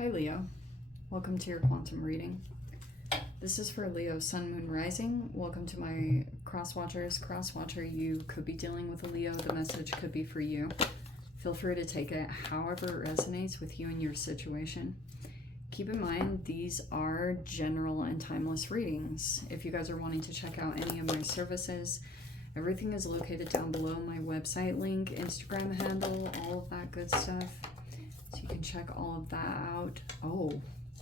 Hi Leo, welcome to your quantum reading. This is for Leo, Sun, Moon, Rising. Welcome to my cross watchers. Cross watcher, you could be dealing with a Leo. The message could be for you. Feel free to take it however it resonates with you and your situation. Keep in mind, these are general and timeless readings. If you guys are wanting to check out any of my services, everything is located down below. My website link, Instagram handle, all of that good stuff. So you can check all of that out. Oh,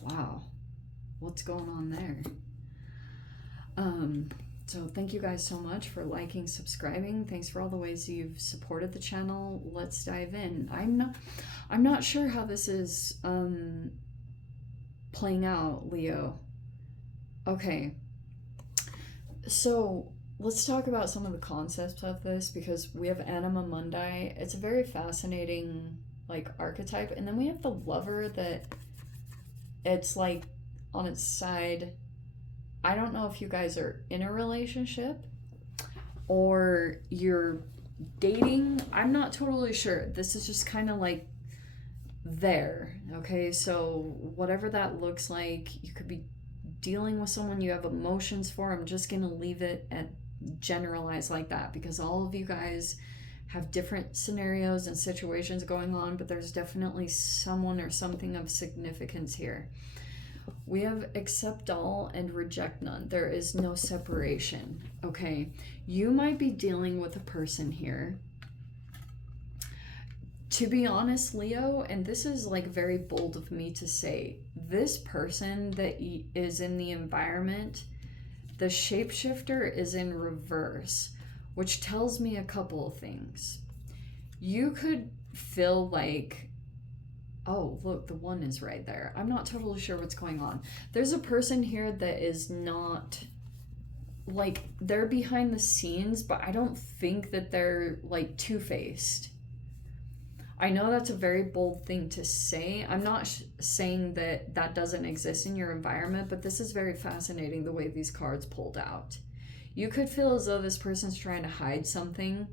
wow. What's going on there? So thank you guys so much for liking, subscribing. Thanks for all the ways you've supported the channel. Let's dive in. I'm not sure how this is playing out, Leo. Okay. So let's talk about some of the concepts of this, because we have Anima Mundi. It's a very fascinating archetype, and then we have the Lover that it's like on its side. I don't know if you guys are in a relationship or you're dating. I'm not totally sure. This is just kind of like there. Okay, so whatever that looks like, you could be dealing with someone you have emotions for. I'm just gonna leave it at generalize like that, because all of you guys have different scenarios and situations going on, but there's definitely someone or something of significance here. We have accept all and reject none. There is no separation, okay? You might be dealing with a person here. To be honest, Leo, and this is very bold of me to say, this person that is in the environment, the shapeshifter is in reverse, which tells me a couple of things. You could feel like, oh, look, the one is right there. I'm not totally sure what's going on. There's a person here that is not, they're behind the scenes, but I don't think that they're, two-faced. I know that's a very bold thing to say. I'm not saying that that doesn't exist in your environment, but this is very fascinating the way these cards pulled out. You could feel as though this person's trying to hide something.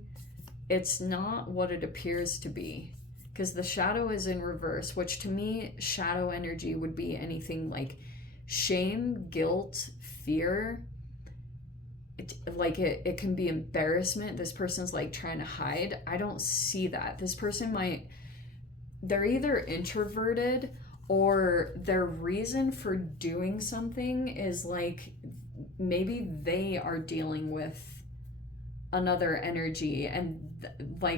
It's not what it appears to be, because the shadow is in reverse, which to me, shadow energy would be anything like shame, guilt, fear. It can be embarrassment. This person's trying to hide. I don't see that. This person they're either introverted, or their reason for doing something is maybe they are dealing with another energy, and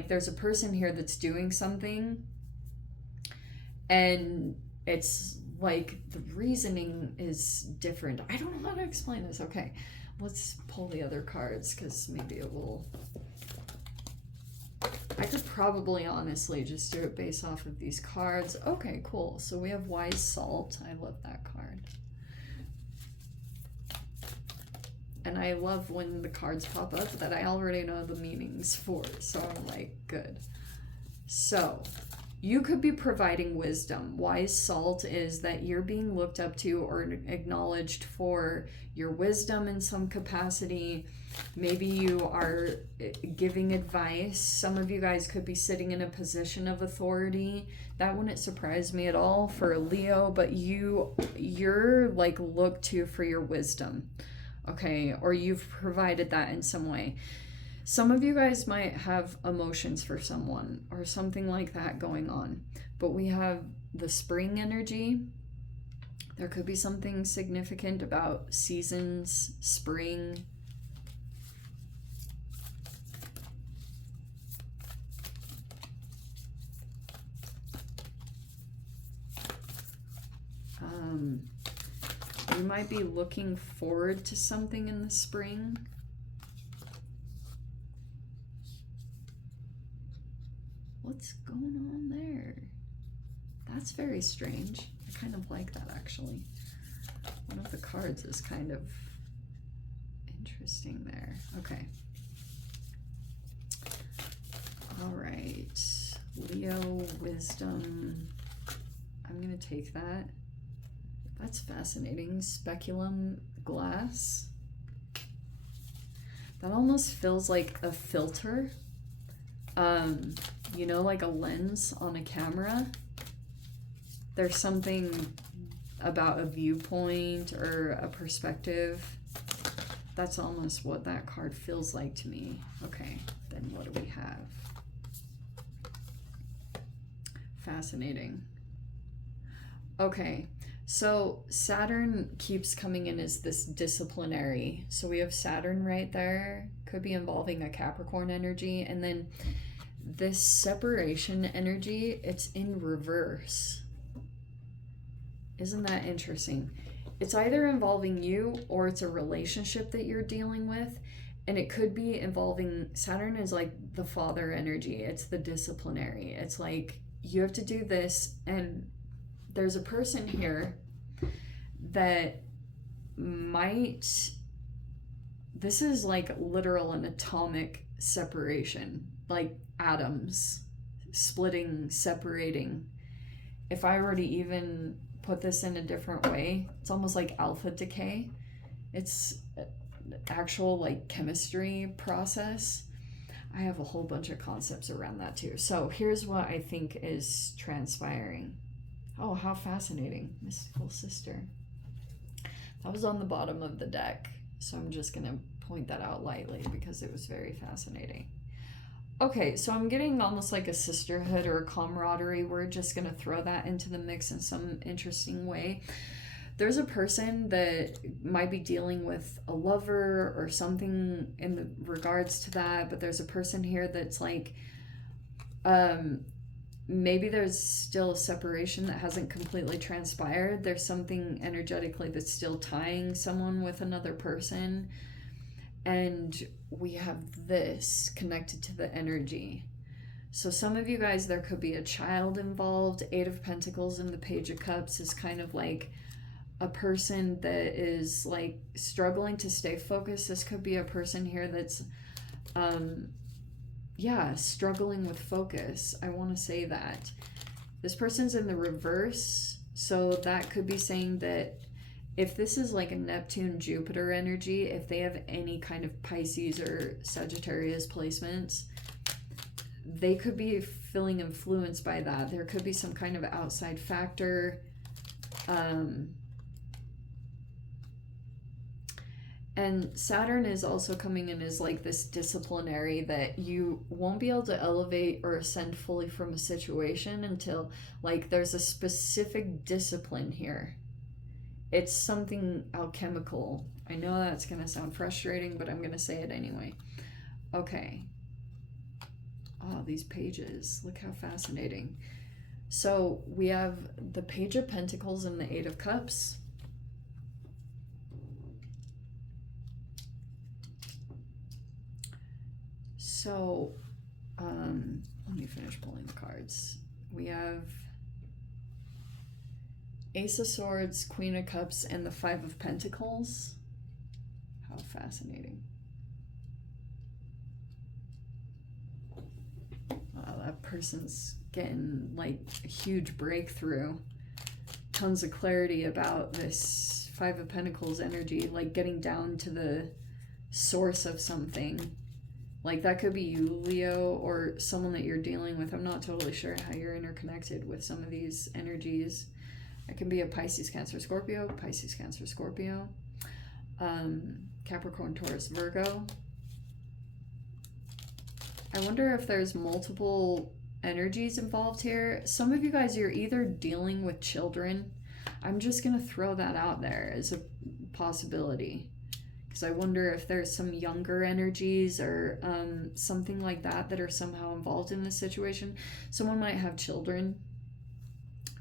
there's a person here that's doing something, and it's the reasoning is different. I don't know how to explain this. Okay, let's pull the other cards, because maybe it will. I could probably honestly just do it based off of these cards. Okay, cool. So we have Wise Salt. I love that card. And I love when the cards pop up that I already know the meanings for. So I'm good. So you could be providing wisdom. Wise Salt is that you're being looked up to or acknowledged for your wisdom in some capacity. Maybe you are giving advice. Some of you guys could be sitting in a position of authority. That wouldn't surprise me at all for a Leo, but you're looked to for your wisdom. Okay, or you've provided that in some way. Some of you guys might have emotions for someone or something like that going on. But we have the spring energy. There could be something significant about seasons, spring. You might be looking forward to something in the spring. What's going on there? That's very strange. I kind of like that, actually. One of the cards is kind of interesting there. Okay. All right. Leo, wisdom. I'm going to take that. That's fascinating. Speculum glass. That almost feels like a filter. You know, like a lens on a camera. There's something about a viewpoint or a perspective. That's almost what that card feels like to me. Okay, then what do we have? Fascinating. Okay, so Saturn keeps coming in as this disciplinary. So we have Saturn right there, could be involving a Capricorn energy, and then this separation energy, it's in reverse. Isn't that interesting? It's either involving you or it's a relationship that you're dealing with, and it could be involving, Saturn is like the father energy. It's the disciplinary. It's like, you have to do this, and there's a person here that might, this is like literal and atomic separation, like atoms splitting, separating. If I were to even put this in a different way, it's almost like alpha decay. It's actual like chemistry process. I have a whole bunch of concepts around that too. So here's what I think is transpiring. Oh, how fascinating. Mystical sister. That was on the bottom of the deck, so I'm just going to point that out lightly because it was very fascinating. Okay, so I'm getting almost like a sisterhood or a camaraderie. We're just going to throw that into the mix in some interesting way. There's a person that might be dealing with a lover or something in the regards to that, but there's a person here that's like, maybe there's still a separation that hasn't completely transpired. There's something energetically that's still tying someone with another person. And we have this connected to the energy. So some of you guys, there could be a child involved. 8 of Pentacles and the Page of Cups is kind of like a person that is like struggling to stay focused. This could be a person here that's struggling with focus. I want to say that this person's in the reverse, so that could be saying that if this is like a Neptune Jupiter energy, if they have any kind of Pisces or Sagittarius placements, they could be feeling influenced by that. There could be some kind of outside factor. And Saturn is also coming in as like this disciplinary that you won't be able to elevate or ascend fully from a situation until like there's a specific discipline here. It's something alchemical. I know that's going to sound frustrating, but I'm going to say it anyway. Okay. Oh, these pages. Look how fascinating. So we have the Page of Pentacles and the 8 of Cups. So, let me finish pulling the cards. We have Ace of Swords, Queen of Cups, and the 5 of Pentacles. How fascinating. Wow, that person's getting like a huge breakthrough. Tons of clarity about this 5 of Pentacles energy, like getting down to the source of something. Like that could be you, Leo, or someone that you're dealing with. I'm not totally sure how you're interconnected with some of these energies. It can be a Pisces, Cancer, Scorpio, Pisces, Cancer, Scorpio, Capricorn, Taurus, Virgo. I wonder if there's multiple energies involved here. Some of you guys, you're either dealing with children. I'm just going to throw that out there as a possibility. Because I wonder if there's some younger energies or something like that that are somehow involved in this situation. Someone might have children.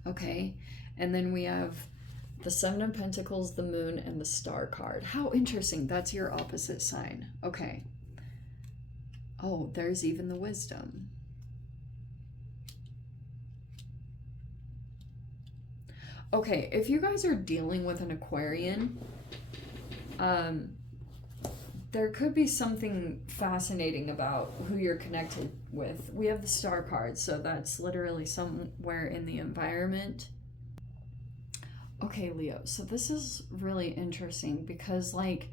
Okay. And then we have the 7 of Pentacles, the Moon, and the Star card. How interesting. That's your opposite sign. Okay. Oh, there's even the Wisdom. Okay, if you guys are dealing with an Aquarian, there could be something fascinating about who you're connected with. We have the Star card, so that's literally somewhere in the environment. Okay, Leo, so this is really interesting because like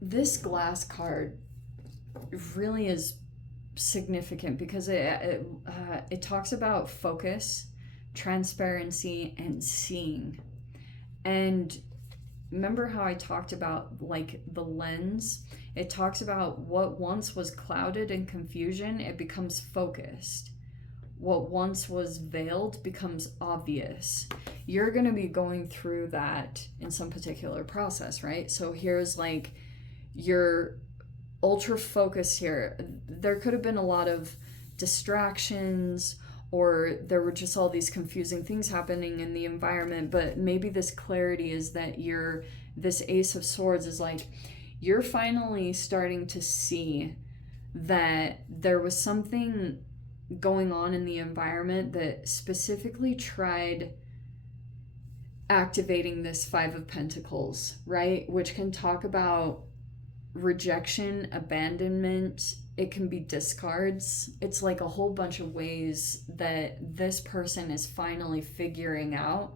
this glass card really is significant because it talks about focus, transparency, and seeing. And remember how I talked about like the lens? It talks about what once was clouded in confusion, it becomes focused. What once was veiled becomes obvious. You're going to be going through that in some particular process, right? So here's like your ultra focus here. There could have been a lot of distractions, or there were just all these confusing things happening in the environment, but maybe this clarity is that this Ace of Swords is like, you're finally starting to see that there was something going on in the environment that specifically tried activating this Five of Pentacles, right? Which can talk about rejection, abandonment. It can be discards. It's like a whole bunch of ways that this person is finally figuring out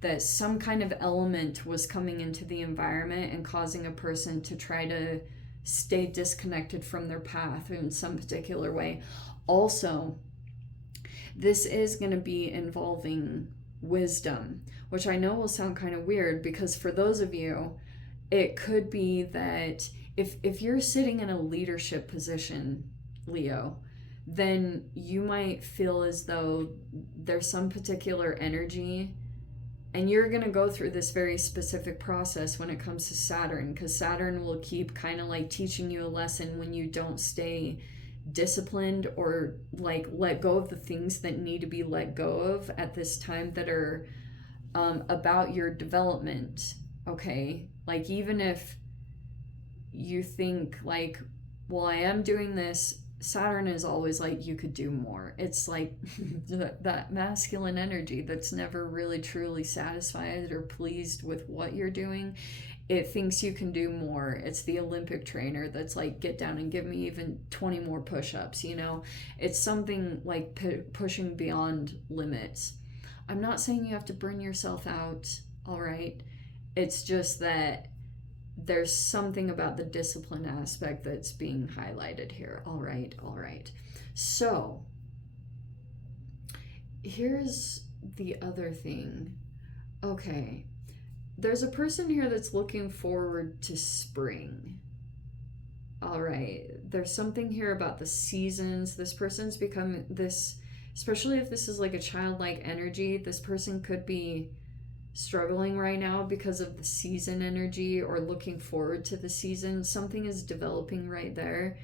that some kind of element was coming into the environment and causing a person to try to stay disconnected from their path in some particular way. Also, this is going to be involving wisdom, which I know will sound kind of weird, because for those of you, it could be that if you're sitting in a leadership position, Leo, then you might feel as though there's some particular energy, and you're going to go through this very specific process when it comes to Saturn, because Saturn will keep kind of like teaching you a lesson when you don't stay disciplined or like let go of the things that need to be let go of at this time that are about your development. Okay, like even if you think like, well, I am doing this, Saturn is always like, you could do more. It's like that masculine energy that's never really truly satisfied or pleased with what you're doing. It thinks you can do more. It's the Olympic trainer that's like, get down and give me even 20 more push-ups, you know? It's something like pushing beyond limits. I'm not saying you have to burn yourself out, all right? It's just that there's something about the discipline aspect that's being highlighted here. All right. So here's the other thing. Okay. There's a person here that's looking forward to spring. All right. There's something here about the seasons. This person's become this, especially if this is like a childlike energy, this person could be struggling right now because of the season energy or looking forward to the season. Something is developing right there.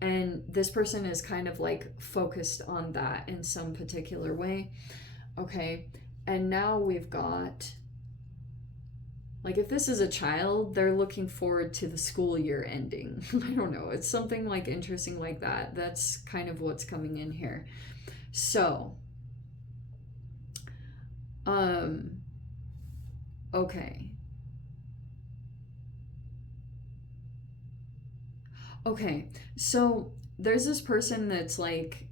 And this person is kind of like focused on that in some particular way. Okay. And now we've got, like, if this is a child, they're looking forward to the school year ending. I don't know. It's something like interesting like that. That's kind of what's coming in here. So, okay. So there's this person that's like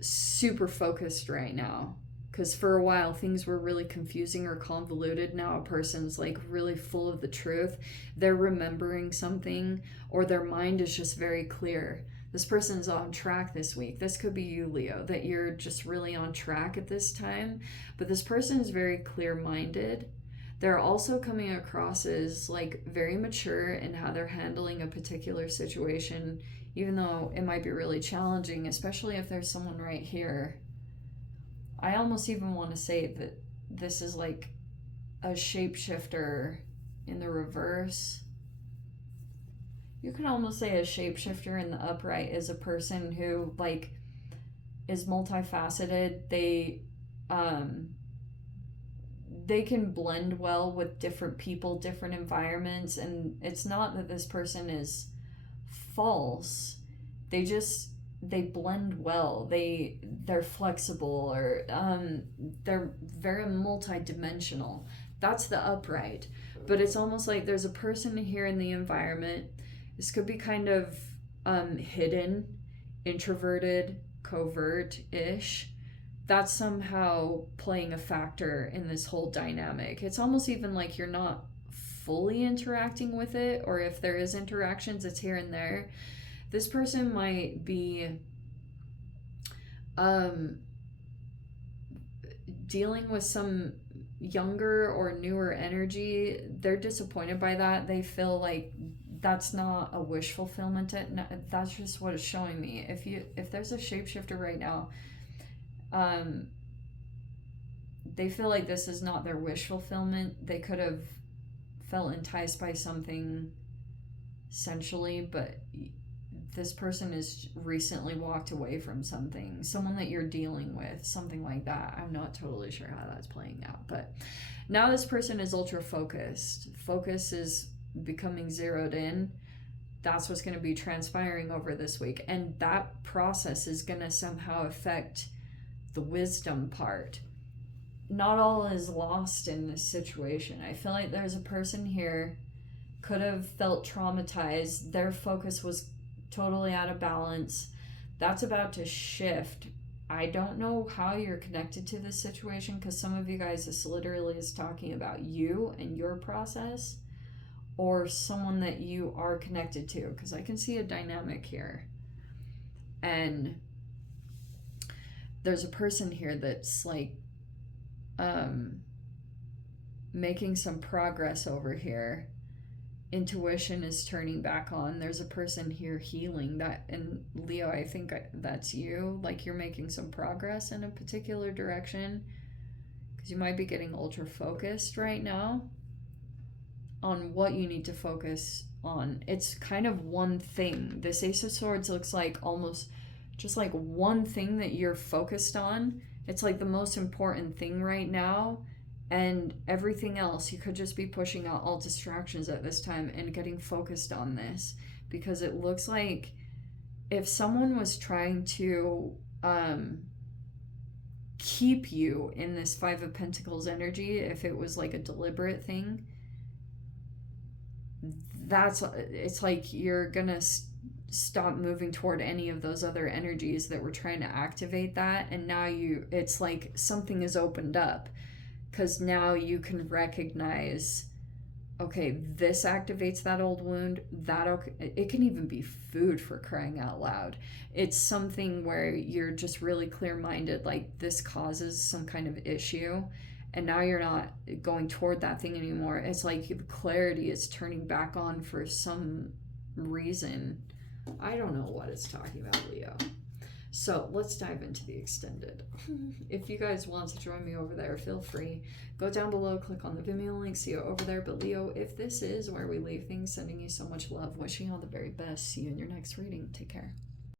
super focused right now, because for a while things were really confusing or convoluted. Now a person's like really full of the truth. They're remembering something, or their mind is just very clear. This person's on track this week. This could be you, Leo, that you're just really on track at this time. But this person is very clear-minded. They're also coming across as like very mature in how they're handling a particular situation, even though it might be really challenging, especially if there's someone right here. I almost even want to say that this is like a shapeshifter in the reverse. You could almost say a shapeshifter in the upright is a person who like is multifaceted. They can blend well with different people, different environments, and it's not that this person is false. They blend well. They're flexible, or they're very multidimensional. That's the upright. But it's almost like there's a person here in the environment. This could be kind of hidden, introverted, covert-ish. That's somehow playing a factor in this whole dynamic. It's almost even like you're not fully interacting with it, or if there is interactions, it's here and there. This person might be dealing with some younger or newer energy, they're disappointed by that. They feel like that's not a wish fulfillment. That's just what it's showing me. If there's a shapeshifter right now, they feel like this is not their wish fulfillment. They could have felt enticed by something sensually, but this person has recently walked away from something, someone that you're dealing with, something like that. I'm not totally sure how that's playing out, but now this person is ultra focused. Focus is becoming zeroed in. That's what's going to be transpiring over this week, and that process is going to somehow affect the wisdom part. Not all is lost in this situation. I feel like there's a person here could have felt traumatized. Their focus was totally out of balance. That's about to shift. I don't know how you're connected to this situation, because some of you guys, this literally is talking about you and your process, or someone that you are connected to, because I can see a dynamic here. And there's a person here that's like making some progress over here. Intuition is turning back on. There's a person here healing that, and Leo, I think that's you. Like, you're making some progress in a particular direction, because you might be getting ultra focused right now on what you need to focus on. It's kind of one thing. This Ace of Swords looks like almost just like one thing that you're focused on. It's like the most important thing right now, and everything else you could just be pushing out all distractions at this time and getting focused on this, because it looks like if someone was trying to keep you in this Five of Pentacles energy, if it was like a deliberate thing, it's like you're gonna stop moving toward any of those other energies that were trying to activate that, and now it's like something is opened up, because now you can recognize, okay, this activates that old wound. It can even be food, for crying out loud. It's something where you're just really clear-minded, like this causes some kind of issue, and now you're not going toward that thing anymore. It's like the clarity is turning back on for some reason. I don't know what it's talking about, Leo. So let's dive into the extended. If you guys want to join me over there, feel free. Go down below, click on the Vimeo link, see you over there. But Leo, if this is where we leave things, sending you so much love, wishing you all the very best. See you in your next reading. Take care.